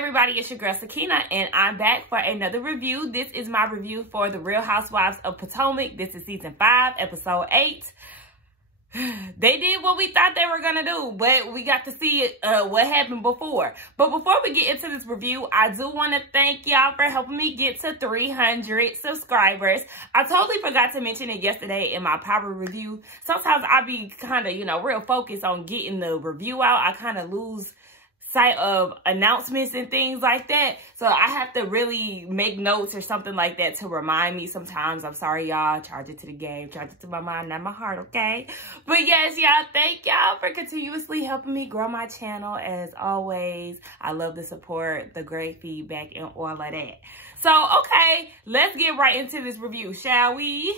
everybody, it's your girl Sakina and I'm back for another review. This is my review for The Real Housewives of Potomac. This is season 5, episode 8. They did what we thought they were gonna do, but we got to see what happened before. But before we get into this review, I do want to thank y'all for helping me get to 300 subscribers. I totally forgot to mention it yesterday in my power review. Sometimes I be kind of, real focused on getting the review out. I kind of lose sight of announcements and things like that, so I have to really make notes or something like that to remind me sometimes. I'm sorry, y'all. Charge it to the game, charge it to my mind, not my heart, okay? But yes, y'all, thank y'all for continuously helping me grow my channel. As always, I love the support, the great feedback, and all of that. So okay, let's get right into this review, shall we?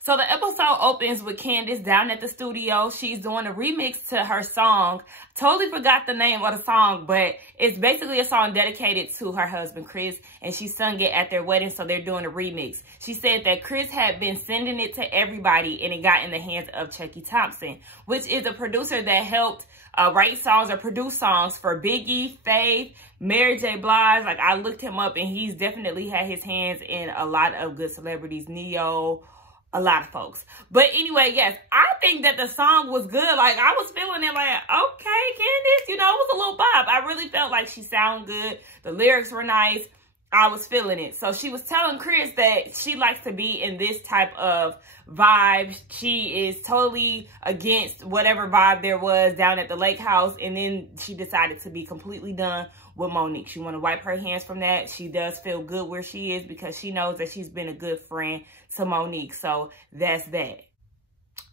So the episode opens with Candiace down at the studio. She's doing a remix to her song. Totally forgot the name of the song, but it's basically a song dedicated to her husband, Chris, and she sung it at their wedding, so they're doing a remix. She said that Chris had been sending it to everybody, and it got in the hands of Chucky Thompson, which is a producer that helped write songs or produce songs for Biggie, Faith, Mary J. Blige. Like, I looked him up, and he's definitely had his hands in a lot of good celebrities, Neo, a lot of folks. But anyway, yes, I think that the song was good. Like, I was feeling it, like, okay, Candiace, it was a little bop. I really felt like she sounded good. The lyrics were nice. I was feeling it. So she was telling Chris that she likes to be in this type of vibe. She is totally against whatever vibe there was down at the lake house. And then she decided to be completely done with Monique. She want to wipe her hands from that. She does feel good where she is because she knows that she's been a good friend to Monique. So that's that.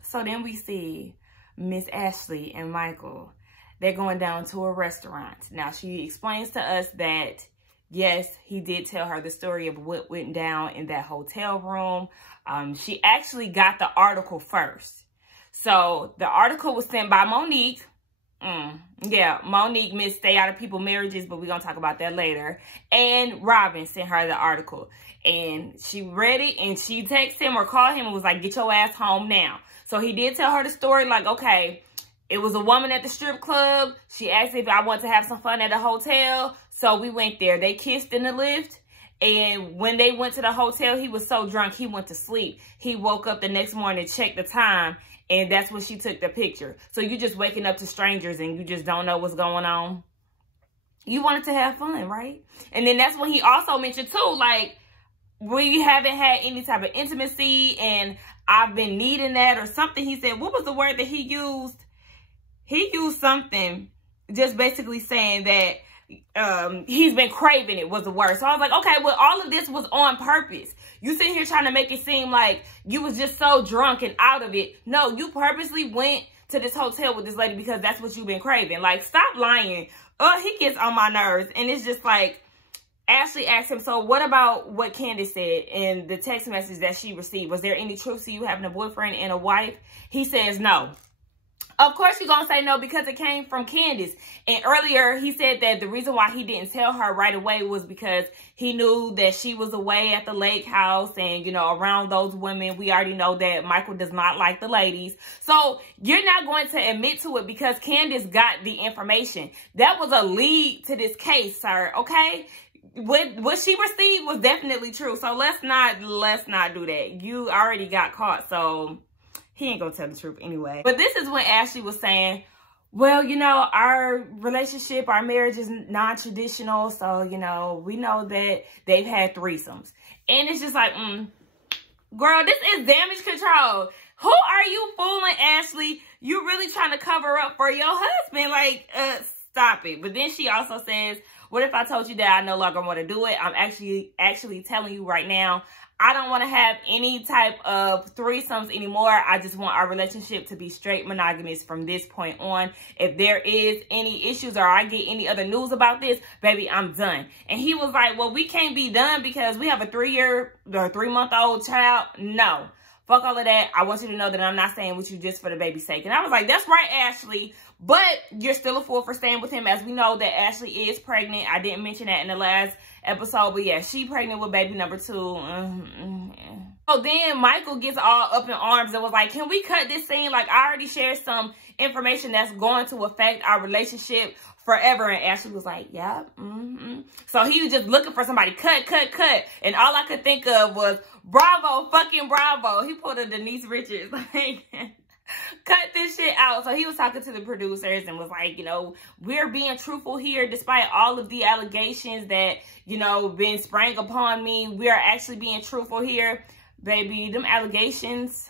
So then we see Miss Ashley and Michael. They're going down to a restaurant. Now, she explains to us that yes, he did tell her the story of what went down in that hotel room. She actually got the article first. So the article was sent by Monique. Yeah, Monique missed stay out of people's marriages, but we're going to talk about that later. And Robin sent her the article. And she read it, and she texted him or called him and was like, get your ass home now. So he did tell her the story, like, okay, it was a woman at the strip club. She asked if I want to have some fun at the hotel. So we went there. They kissed in the lift. And when they went to the hotel, he was so drunk, he went to sleep. He woke up the next morning, checked the time, and that's when she took the picture. So you just waking up to strangers and you just don't know what's going on. You wanted to have fun, right? And then that's when he also mentioned too, like, we haven't had any type of intimacy and I've been needing that or something. He said, what was the word that he used? He used something just basically saying that he's been craving it was the word. So I was like, okay, well, all of this was on purpose. You sitting here trying to make it seem like you was just so drunk and out of it. No, you purposely went to this hotel with this lady because that's what you've been craving. Like, stop lying. He gets on my nerves. And it's just like, Ashley asked him, so what about what Candiace said in the text message that she received? Was there any truth to you having a boyfriend and a wife? He says no. Of course you're going to say no because it came from Candiace. And earlier he said that the reason why he didn't tell her right away was because he knew that she was away at the lake house and, around those women. We already know that Michael does not like the ladies. So you're not going to admit to it because Candiace got the information. That was a lead to this case, sir, okay? What she received was definitely true. So let's not do that. You already got caught, so he ain't gonna tell the truth anyway. But this is when Ashley was saying, well, our relationship, our marriage is non-traditional. So, we know that they've had threesomes. And it's just like, girl, this is damage control. Who are you fooling, Ashley? You really trying to cover up for your husband. Like, stop it. But then she also says, what if I told you that I no longer want to do it? I'm actually telling you right now, I don't want to have any type of threesomes anymore. I just want our relationship to be straight monogamous from this point on. If there is any issues or I get any other news about this, baby, I'm done. And he was like, well, we can't be done because we have a 3-month-old child. No. Fuck all of that. I want you to know that I'm not staying with you just for the baby's sake. And I was like, that's right, Ashley. But you're still a fool for staying with him, as we know that Ashley is pregnant. I didn't mention that in the last episode, but yeah, she pregnant with baby number 2. So then Michael gets all up in arms and was like, can we cut this scene? Like, I already shared some information that's going to affect our relationship forever. And Ashley was like, yeah, So he was just looking for somebody, cut. And all I could think of was, bravo, fucking bravo. He pulled a Denise Richards, like, cut this shit out. So he was talking to the producers and was like, you know, we're being truthful here despite all of the allegations that, you know, been sprang upon me. We are actually being truthful here. Baby, them allegations,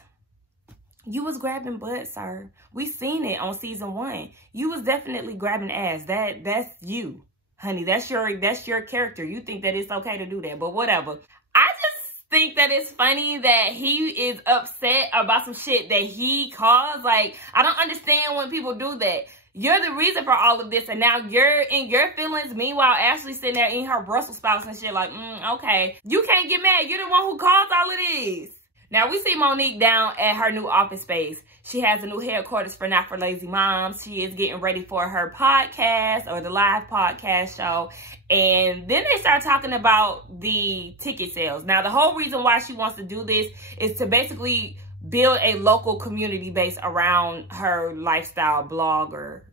you was grabbing butt, sir. We seen it on season 1. You was definitely grabbing ass. That's you, honey. That's your character. You think that it's okay to do that, but whatever. I just think that it's funny that he is upset about some shit that he caused. Like, I don't understand when people do that. You're the reason for all of this, and now you're in your feelings. Meanwhile, Ashley's sitting there in her Brussels sprouts and shit like, okay. You can't get mad. You're the one who caused all of this. Now, we see Monique down at her new office space. She has a new headquarters for Not For Lazy Moms. She is getting ready for her podcast, or the live podcast show. And then they start talking about the ticket sales. Now, the whole reason why she wants to do this is to basically build a local community base around her lifestyle blog, or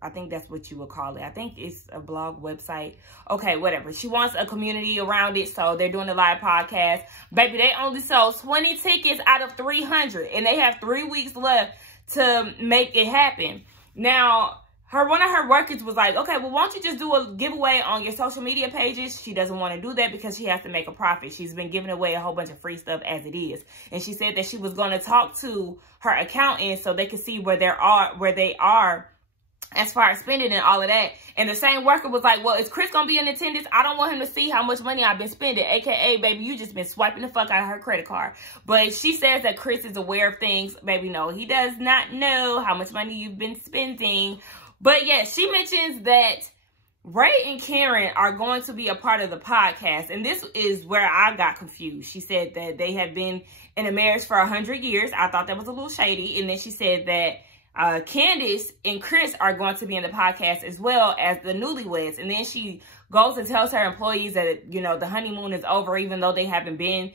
I think that's what you would call it. I think it's a blog website. Okay, whatever. She wants a community around it, so they're doing a live podcast. Baby, they only sold 20 tickets out of 300, and they have 3 weeks left to make it happen. Now, one of her workers was like, okay, well, why don't you just do a giveaway on your social media pages? She doesn't want to do that because she has to make a profit. She's been giving away a whole bunch of free stuff as it is. And she said that she was going to talk to her accountant so they could see where they are as far as spending and all of that. And the same worker was like, well, is Chris going to be in attendance? I don't want him to see how much money I've been spending. AKA, baby, you just been swiping the fuck out of her credit card. But she says that Chris is aware of things. Baby, no, he does not know how much money you've been spending. But yes, she mentions that Ray and Karen are going to be a part of the podcast. And this is where I got confused. She said that they have been in a marriage for 100 years. I thought that was a little shady. And then she said that Candiace and Chris are going to be in the podcast as well as the newlyweds. And then she goes and tells her employees that, you know, the honeymoon is over, even though they haven't been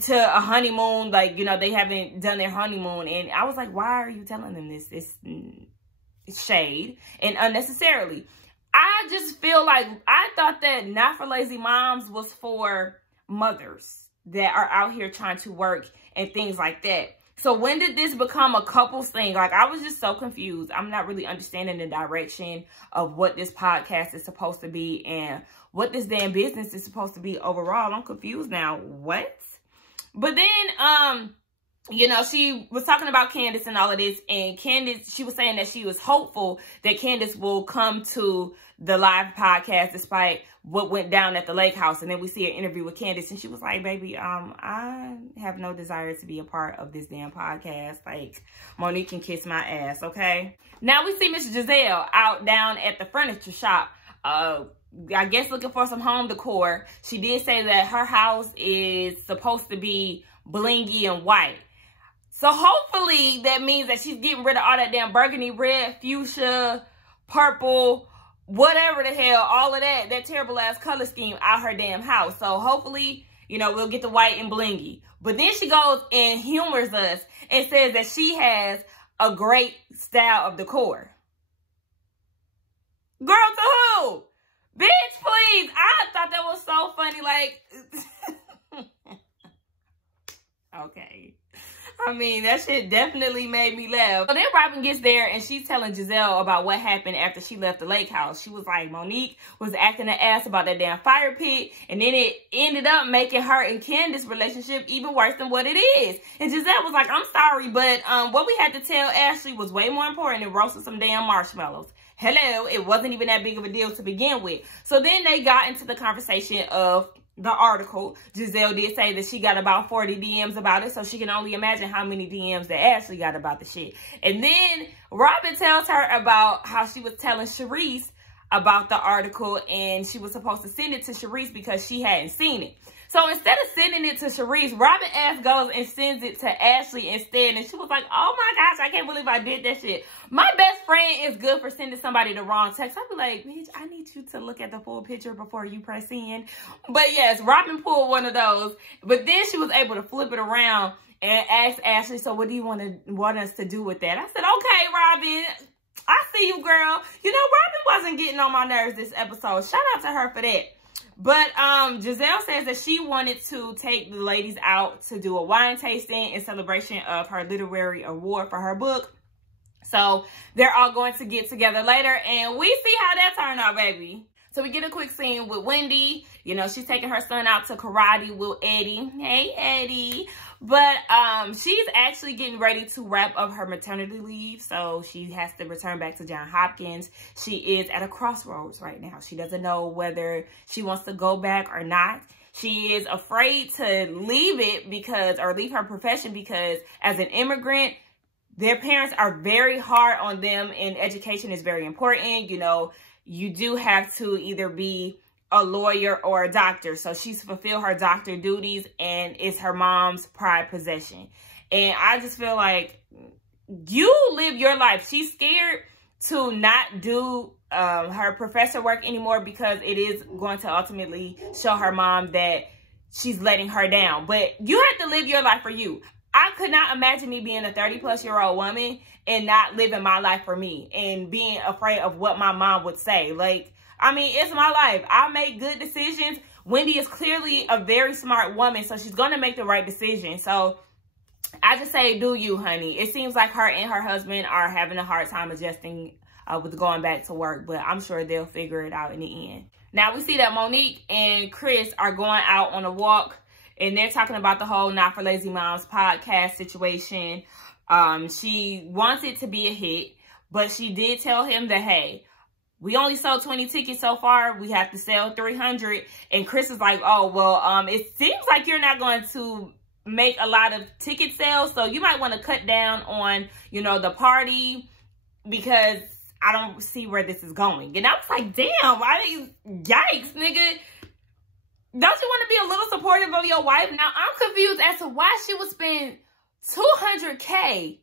to a honeymoon. Like, you know, they haven't done their honeymoon. And I was like, why are you telling them this? It's shade and unnecessarily. I just feel like, I thought that Not For Lazy Moms was for mothers that are out here trying to work and things like that. So when did this become a couples thing? Like, I was just so confused. I'm not really understanding the direction of what this podcast is supposed to be and what this damn business is supposed to be overall. I'm confused now. What? But then, you know, she was talking about Candiace and all of this, and Candiace, she was saying that she was hopeful that Candiace will come to the live podcast despite what went down at the lake house. And then we see an interview with Candiace, and she was like, baby, I have no desire to be a part of this damn podcast. Like, Monique can kiss my ass, okay? Now we see Miss Gizelle out down at the furniture shop, I guess looking for some home decor. She did say that her house is supposed to be blingy and white. So hopefully that means that she's getting rid of all that damn burgundy, red, fuchsia, purple, whatever the hell, all of that terrible ass color scheme out her damn house. So hopefully, you know, we'll get the white and blingy. But then she goes and humors us and says that she has a great style of decor. Girl, to who? Bitch, please. I thought that was so funny. Like, okay. I mean, that shit definitely made me laugh. So then Robin gets there and she's telling Gizelle about what happened after she left the lake house. She was like, Monique was acting an ass about that damn fire pit. And then it ended up making her and Candiace's relationship even worse than what it is. And Gizelle was like, I'm sorry, but what we had to tell Ashley was way more important than roasting some damn marshmallows. Hello, it wasn't even that big of a deal to begin with. So then they got into the conversation of the article. Gizelle did say that she got about 40 DMs about it, so she can only imagine how many DMs that Ashley got about the shit. And then Robin tells her about how she was telling Sharice about the article, and she was supposed to send it to Sharice because she hadn't seen it. So instead of sending it to Sharice, Robin ass goes and sends it to Ashley instead. And she was like, oh my gosh, I can't believe I did that shit. My best friend is good for sending somebody the wrong text. I'd be like, bitch, I need you to look at the full picture before you press in. But yes, Robin pulled one of those. But then she was able to flip it around and ask Ashley, so what do you want us to do with that? I said, okay, Robin, I see you, girl. You know, Robin wasn't getting on my nerves this episode. Shout out to her for that. But Gizelle says that she wanted to take the ladies out to do a wine tasting in celebration of her literary award for her book. So they're all going to get together later, and we see how that turned out, baby. So we get a quick scene with Wendy. You know, she's taking her son out to karate with Eddie. Hey, Eddie. But she's actually getting ready to wrap up her maternity leave. So she has to return back to Johns Hopkins. She is at a crossroads right now. She doesn't know whether she wants to go back or not. She is afraid to leave it because, or leave her profession because as an immigrant, their parents are very hard on them, and education is very important. You know, you do have to either be a lawyer or a doctor. So she's fulfilled her doctor duties, and it's her mom's pride possession. And I just feel like you live your life. She's scared to not do her professor work anymore because it is going to ultimately show her mom that she's letting her down. But you have to live your life for you. I could not imagine me being a 30-plus-year-old woman and not living my life for me and being afraid of what my mom would say. Like, I mean, it's my life. I make good decisions. Wendy is clearly a very smart woman, so she's going to make the right decision. So I just say, do you, honey. It seems like her and her husband are having a hard time adjusting with going back to work, but I'm sure they'll figure it out in the end. Now, we see that Monique and Chris are going out on a walk, and they're talking about the whole Not for Lazy Moms podcast situation. She wants it to be a hit, but she did tell him that, hey, we only sold 20 tickets so far. We have to sell 300. And Chris is like, oh, well, it seems like you're not going to make a lot of ticket sales. So you might want to cut down on, you know, the party because I don't see where this is going. And I was like, damn, why do you, yikes, nigga. Don't you want to be a little supportive of your wife? Now, I'm confused as to why she would spend $200K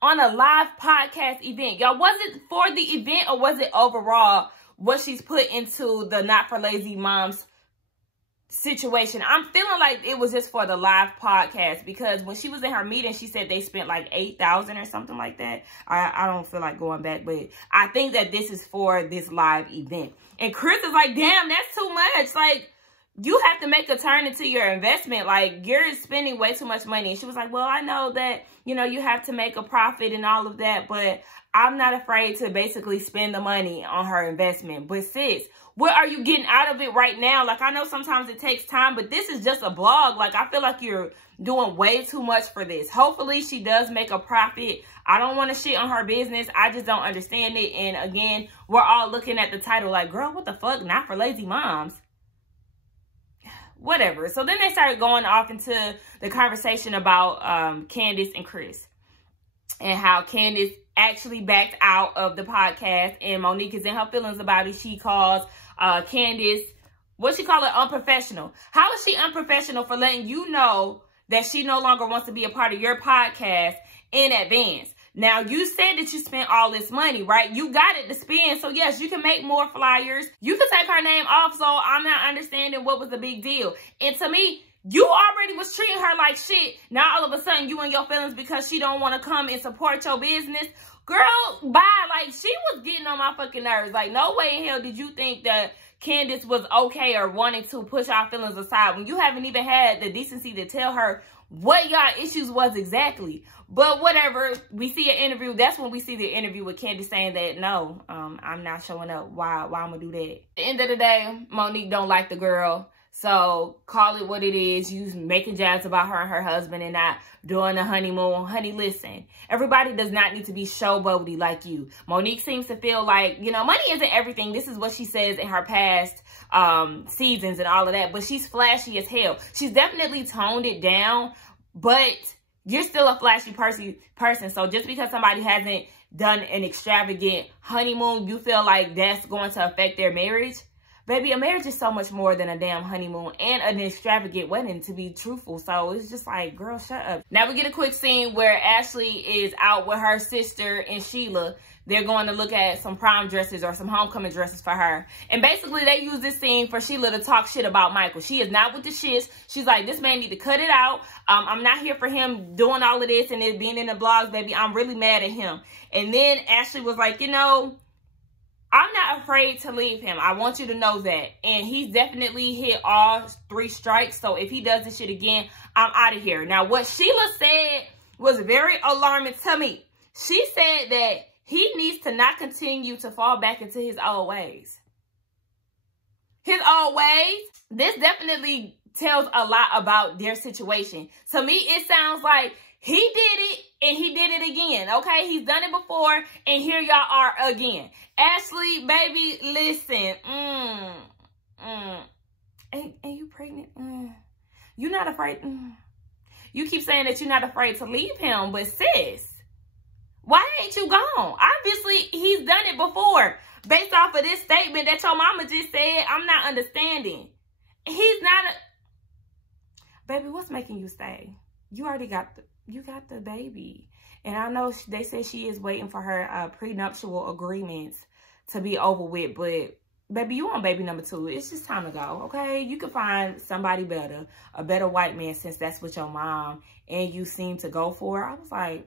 on a live podcast event. Y'all, was it for the event or was it overall what she's put into the Not for Lazy Moms situation? I'm feeling like it was just for the live podcast because when she was in her meeting, she said they spent like $8,000 or something like that. I don't feel like going back, but I think that this is for this live event. And Chris is like, damn, that's too much. Like, you have to make a turn into your investment. Like, you're spending way too much money. And she was like, well, I know that, you know, you have to make a profit and all of that, but I'm not afraid to basically spend the money on her investment. But sis, what are you getting out of it right now? Like, I know sometimes it takes time, but this is just a blog. Like, I feel like you're doing way too much for this. Hopefully she does make a profit. I don't want to shit on her business. I just don't understand it. And again, we're all looking at the title like, girl, what the fuck? Not for Lazy Moms. Whatever. So then they started going off into the conversation about Candiace and Chris and how Candiace actually backed out of the podcast and Monique is in her feelings about it. She calls Candiace, what she call it, unprofessional. How is she unprofessional for letting you know that she no longer wants to be a part of your podcast in advance? Now, you said that you spent all this money, right? You got it to spend. So, yes, you can make more flyers. You can take her name off. So, I'm not understanding what was the big deal. And to me, you already was treating her like shit. Now, all of a sudden, you in your feelings because she don't want to come and support your business. Girl, bye. Like, she was getting on my fucking nerves. Like, no way in hell did you think that Candiace was okay or wanting to push our feelings aside when you haven't even had the decency to tell her what y'all issues was exactly. But whatever, we see an interview. That's when we see the interview with Candiace saying that, no, I'm not showing up. Why I'm going to do that? At the end of the day, Monique don't like the girl. So call it what it is. You making jabs about her and her husband and not doing the honeymoon. Honey, listen, everybody does not need to be showboaty like you. Monique seems to feel like, you know, money isn't everything. This is what she says in her past seasons and all of that. But she's flashy as hell. She's definitely toned it down, but you're still a flashy person. So just because somebody hasn't done an extravagant honeymoon, you feel like that's going to affect their marriage? Baby, a marriage is so much more than a damn honeymoon and an extravagant wedding, to be truthful. So it's just like, girl, shut up. Now we get a quick scene where Ashley is out with her sister and Sheila they're going to look at some prom dresses or some homecoming dresses for her. And basically, they use this scene for Sheila to talk shit about Michael. She is not with the shits. She's like, this man need to cut it out. I'm not here for him doing all of this and it being in the blogs, baby. I'm really mad at him. And then Ashley was like, you know, I'm not afraid to leave him. I want you to know that. And he's definitely hit all 3 strikes. So if he does this shit again, I'm out of here. Now, what Sheila said was very alarming to me. She said that he needs to not continue to fall back into his old ways. His old ways? This definitely tells a lot about their situation. To me, it sounds like he did it and he did it again, okay? He's done it before and here y'all are again. Ashley, baby, listen. And you pregnant? You're not afraid? You keep saying that you're not afraid to leave him, but sis, why ain't you gone? Obviously, he's done it before. Based off of this statement that your mama just said, I'm not understanding. He's not a... Baby, what's making you stay? You already got the baby. And I know they say she is waiting for her prenuptial agreements to be over with. But, baby, you on baby number 2. It's just time to go, okay? You can find somebody better, a better white man, since that's what your mom and you seem to go for. I was like,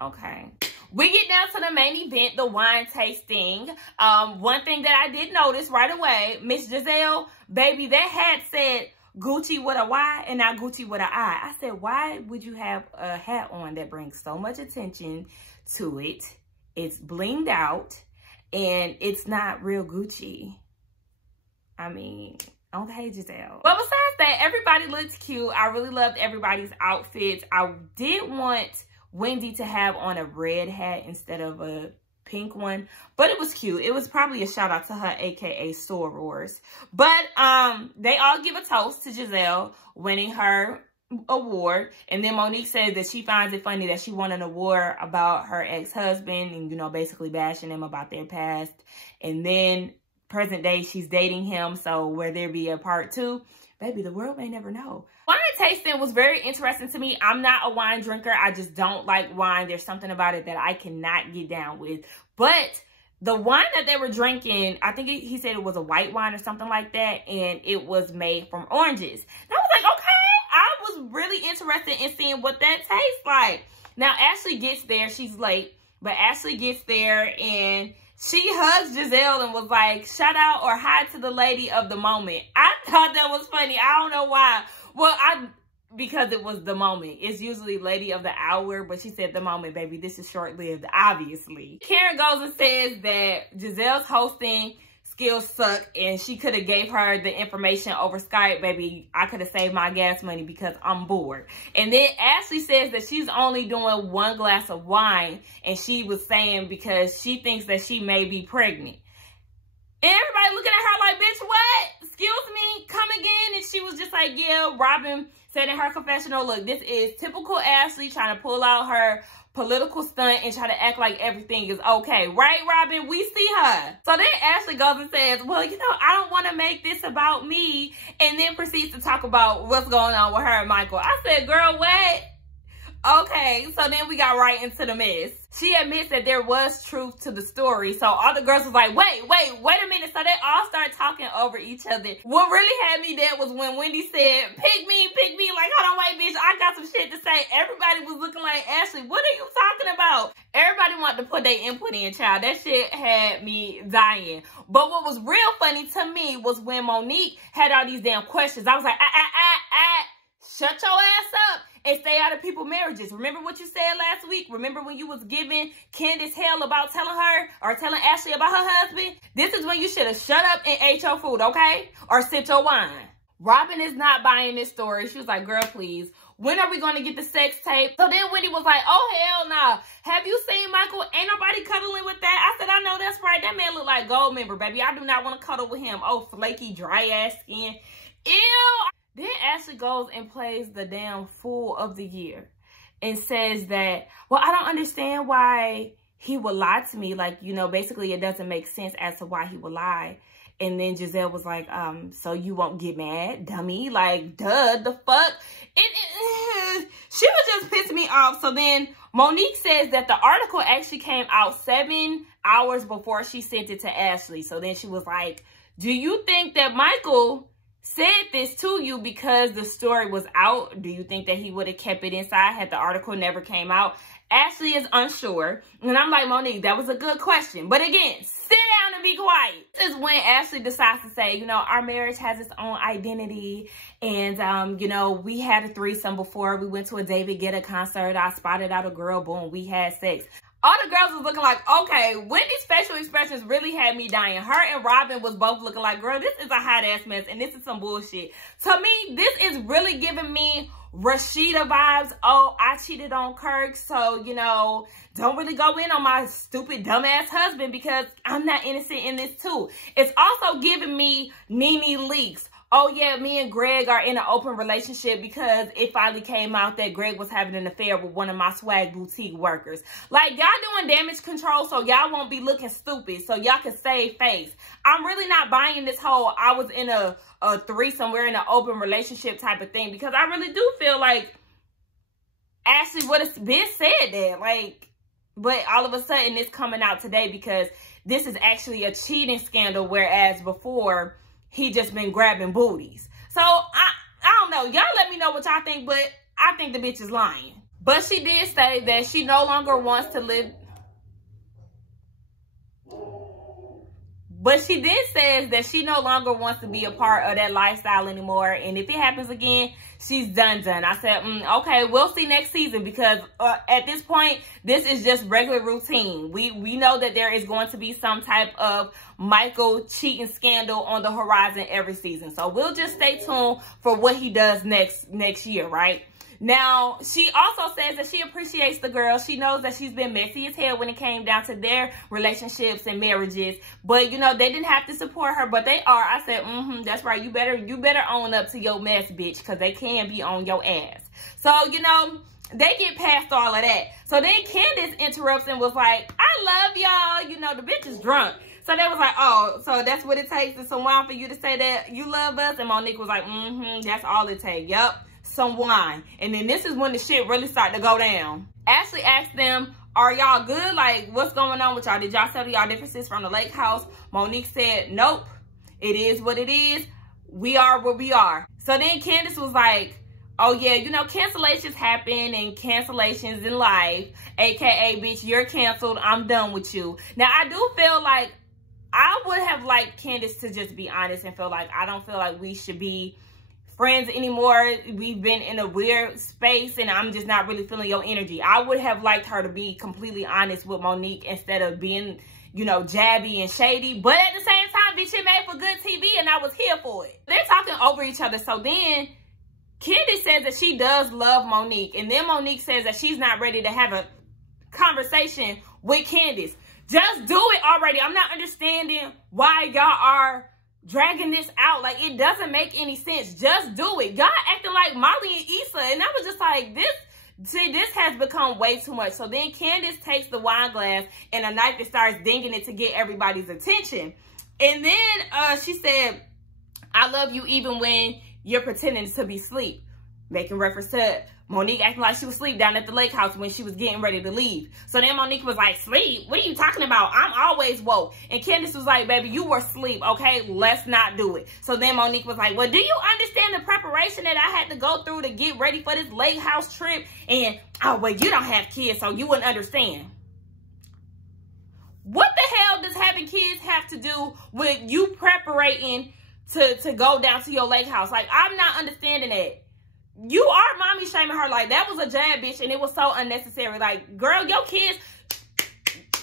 okay. We get down to the main event, the wine tasting. One thing that I did notice right away, Miss Gizelle, baby, that hat said Gucci with a Y and not Gucci with an I. I said, why would you have a hat on that brings so much attention to it? It's blinged out and it's not real Gucci. I mean, okay, Gizelle. But besides that, everybody looks cute. I really loved everybody's outfits. I did want Wendy to have on a red hat instead of a pink one, but it was cute. It was probably a shout out to her, aka sorors. But they all give a toast to Gizelle winning her award, and then Monique says that she finds it funny that she won an award about her ex-husband and, you know, basically bashing him about their past, and then present day she's dating him, so will there be a part 2? Baby, the world may never know. Wine tasting was very interesting to me. I'm not a wine drinker. I just don't like wine. There's something about it that I cannot get down with. But the wine that they were drinking, I think he said it was a white wine or something like that, and it was made from oranges. And I was like, okay, I was really interested in seeing what that tastes like. Now, Ashley gets there. She's late, but Ashley gets there, and she hugs Gizelle and was like, shout out or hi to the lady of the moment. I thought that was funny. I don't know why. Well, because it was the moment. It's usually lady of the hour, but she said the moment, baby. This is short-lived, obviously. Karen goes and says that Gizelle's hosting skills suck and she could have gave her the information over Skype, baby. I could have saved my gas money because I'm bored. And then Ashley says that she's only doing 1 glass of wine, and she was saying because she thinks that she may be pregnant. And everybody looking at her like, bitch, what? Excuse me, come again? And she was just like, yeah. Robin said in her confessional, look, this is typical Ashley trying to pull out her political stunt and try to act like everything is okay. Right, Robin? We see her. So then Ashley goes and says, well, you know, I don't want to make this about me. And then proceeds to talk about what's going on with her and Michael. I said, girl, what? Okay, so then we got right into the mess. She admits that there was truth to the story. So all the girls was like, wait a minute. So they all start talking over each other. What really had me there was when Wendy said, pick me. Like, hold on, wait, bitch, I got some shit to say. Everybody was looking like, Ashley, what are you talking about? Everybody wanted to put their input in, child. That shit had me dying. But what was real funny to me was when Monique had all these damn questions. I was like, shut your ass up and stay out of people's marriages. Remember what you said last week? Remember when you was giving Candiace hell about telling Ashley about her husband? This is when you should have shut up and ate your food, okay? Or sipped your wine. Robin is not buying this story. She was like, girl, please. When are we going to get the sex tape? So then Wendy was like, oh, hell no. Have you seen Michael? Ain't nobody cuddling with that. I said, I know that's right. That man look like gold member, baby. I do not want to cuddle with him. Oh, flaky, dry ass skin. Ew. Then Ashley goes and plays the damn fool of the year and says that, well, I don't understand why he would lie to me. Like, you know, basically it doesn't make sense as to why he would lie. And then Gizelle was like, so you won't get mad, dummy? Like, duh, the fuck? She was just pissing me off. So then Monique says that the article actually came out 7 hours before she sent it to Ashley. So then she was like, do you think that Michael said this to you because the story was out? Do you think that he would have kept it inside had the article never came out? Ashley is unsure. And I'm like, Monique, that was a good question. But again, sit down and be quiet. This is when Ashley decides to say, you know, our marriage has its own identity. And, you know, we had a threesome before. We went to a David Guetta concert. I spotted out a girl. Boom, we had sex. All the girls was looking like, okay, Whitney's facial expressions really had me dying. Her and Robin was both looking like, girl, this is a hot ass mess and this is some bullshit. To me, this is really giving me Rashida vibes. Oh, I cheated on Kirk, so, you know, don't really go in on my stupid dumbass husband because I'm not innocent in this too. It's also giving me Nene Leakes. Oh yeah, me and Greg are in an open relationship because it finally came out that Greg was having an affair with one of my swag boutique workers. Like, y'all doing damage control so y'all won't be looking stupid, so y'all can save face. I'm really not buying this whole I was in a threesome, we're in an open relationship type of thing, because I really do feel like Ashley would have been said that. Like, but all of a sudden it's coming out today because this is actually a cheating scandal, whereas before he just been grabbing booties. So, I don't know. Y'all let me know what y'all think, but I think the bitch is lying. But she did say that she no longer wants to live. But she did say that she no longer wants to be a part of that lifestyle anymore. And if it happens again, she's done. I said, okay, we'll see next season, because at this point, this is just regular routine. We know that there is going to be some type of Michael cheating scandal on the horizon every season. So we'll just stay tuned for what he does next year, right? Now, she also says that she appreciates the girl. She knows that she's been messy as hell when it came down to their relationships and marriages. But, you know, they didn't have to support her, but they are. I said, that's right. You better own up to your mess, bitch, because they can be on your ass. So, you know, they get past all of that. So then Candiace interrupts and was like, I love y'all. You know, the bitch is drunk. So they was like, oh, so that's what it takes is some wine for you to say that you love us? And Monique was like, that's all it takes. Yup. Some wine. And then this is when the shit really started to go down. Ashley asked them, are y'all good? Like, what's going on with y'all? Did y'all settle y'all differences from the lake house? Monique said, nope. It is what it is. We are what we are. So then Candiace was like, oh yeah, you know, cancellations happen and cancellations in life. AKA, bitch, you're canceled. I'm done with you. Now, I do feel like I would have liked Candiace to just be honest and feel like I don't feel like we should be friends anymore. We've been in a weird space and I'm just not really feeling your energy. I would have liked her to be completely honest with Monique instead of being, you know, jabby and shady. But at the same time, bitch, it made for good TV and I was here for it. They're talking over each other. So then Candiace says that she does love Monique. And then Monique says that she's not ready to have a conversation with Candiace. Just do it already. I'm not understanding why y'all are dragging this out. Like, it doesn't make any sense. Just do it. Y'all acting like Molly and Issa. And I was just like, this has become way too much. So then Candiace takes the wine glass and a knife and starts dinging it to get everybody's attention. And then she said, I love you even when you're pretending to be asleep. Making reference to Monique acting like she was asleep down at the lake house when she was getting ready to leave. So then Monique was like, sleep? What are you talking about? I'm always woke. And Candiace was like, baby, you were asleep, okay? Let's not do it. So then Monique was like, well, do you understand the preparation that I had to go through to get ready for this lake house trip? And, oh, well, you don't have kids, so you wouldn't understand. What the hell does having kids have to do with you preparating to go down to your lake house? Like, I'm not understanding that. You are mommy shaming her. Like, that was a jab, bitch, and it was so unnecessary. Like, girl, your kids,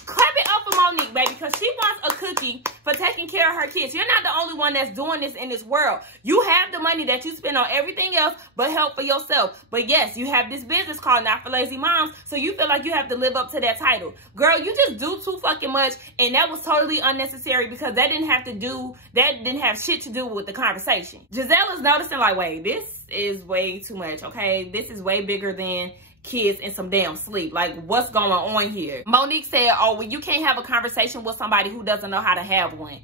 clap it up for Monique, baby, because she wants a cookie for taking care of her kids. You're not the only one that's doing this in this world. You have the money that you spend on everything else but help for yourself. But yes, you have this business called Not for Lazy Moms, so you feel like you have to live up to that title. Girl, you just do too fucking much, and that was totally unnecessary because that didn't have shit to do with the conversation. Gizelle is noticing like, wait, this is way too much, okay? This is way bigger than kids and some damn sleep. Like, what's going on here? Monique said, oh, well, you can't have a conversation with somebody who doesn't know how to have one.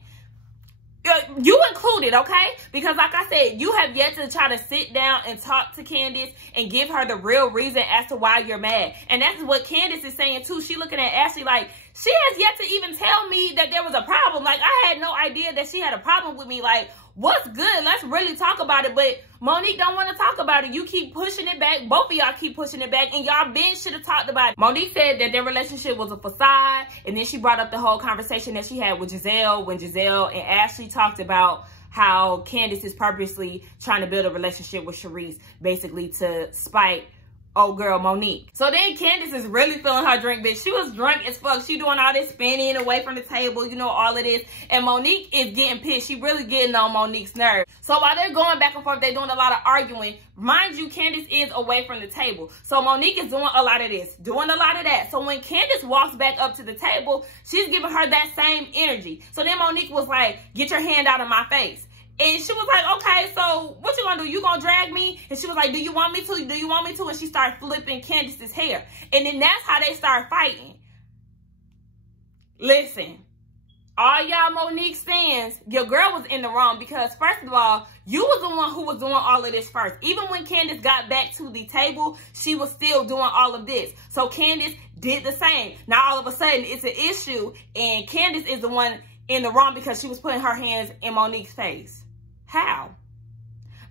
You included, okay? Because like I said, you have yet to try to sit down and talk to Candiace and give her the real reason as to why you're mad. And that's what Candiace is saying too. She looking at Ashley like, she has yet to even tell me that there was a problem. Like, I had no idea that she had a problem with me. Like, what's good? Let's really talk about it. But Monique don't want to talk about it. You keep pushing it back. Both of y'all keep pushing it back. And y'all been should have talked about it. Monique said that their relationship was a facade. And then she brought up the whole conversation that she had with Gizelle when Gizelle and Ashley talked about how Candiace is purposely trying to build a relationship with Charisse, basically to spite old girl Monique. So then Candiace is really feeling her drink, bitch. She was drunk as fuck. She doing all this spinning away from the table, you know, all of this. And Monique is getting pissed. She really getting on Monique's nerves. So while they're going back and forth, they're doing a lot of arguing. Mind you, Candiace is away from the table. So Monique is doing a lot of this, doing a lot of that. So when Candiace walks back up to the table, she's giving her that same energy. So then Monique was like, get your hand out of my face. And she was like, okay, so what you gonna do? You gonna drag me? And she was like, do you want me to? Do you want me to? And she started flipping Candiace's hair. And then that's how they started fighting. Listen, all y'all Monique fans, your girl was in the wrong because first of all, you was the one who was doing all of this first. Even when Candiace got back to the table, she was still doing all of this. So Candiace did the same. Now all of a sudden it's an issue and Candiace is the one in the wrong because she was putting her hands in Monique's face. How?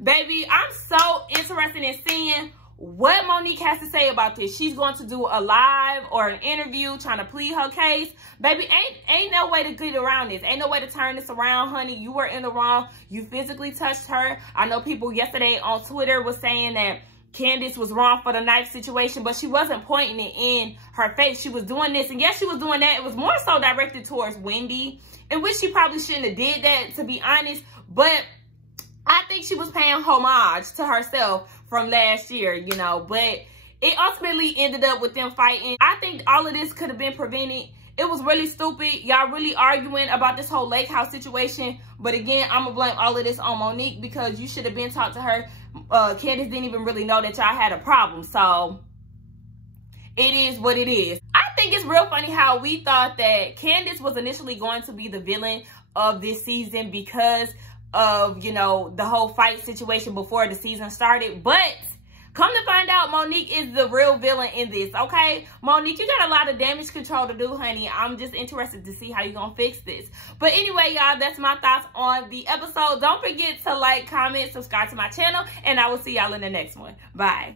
Baby, I'm so interested in seeing what Monique has to say about this. She's going to do a live or an interview trying to plead her case. Baby, ain't no way to get around this. Ain't no way to turn this around, honey. You were in the wrong. You physically touched her. I know people yesterday on Twitter was saying that Candiace was wrong for the knife situation, but she wasn't pointing it in her face. She was doing this, and yes, she was doing that. It was more so directed towards Wendy, in which she probably shouldn't have did that, to be honest. But I think she was paying homage to herself from last year, you know, but it ultimately ended up with them fighting. I think all of this could have been prevented. It was really stupid. Y'all really arguing about this whole lake house situation. But again, I'm going to blame all of this on Monique because you should have been talked to her. Candiace didn't even really know that y'all had a problem. So it is what it is. I think it's real funny how we thought that Candiace was initially going to be the villain of this season because of, you know, the whole fight situation before the season started. But come to find out, Monique is the real villain in this, okay? Monique, you got a lot of damage control to do, honey. I'm just interested to see how you're gonna fix this. But anyway, y'all, that's my thoughts on the episode. Don't forget to like, comment, subscribe to my channel, and I will see y'all in the next one. Bye.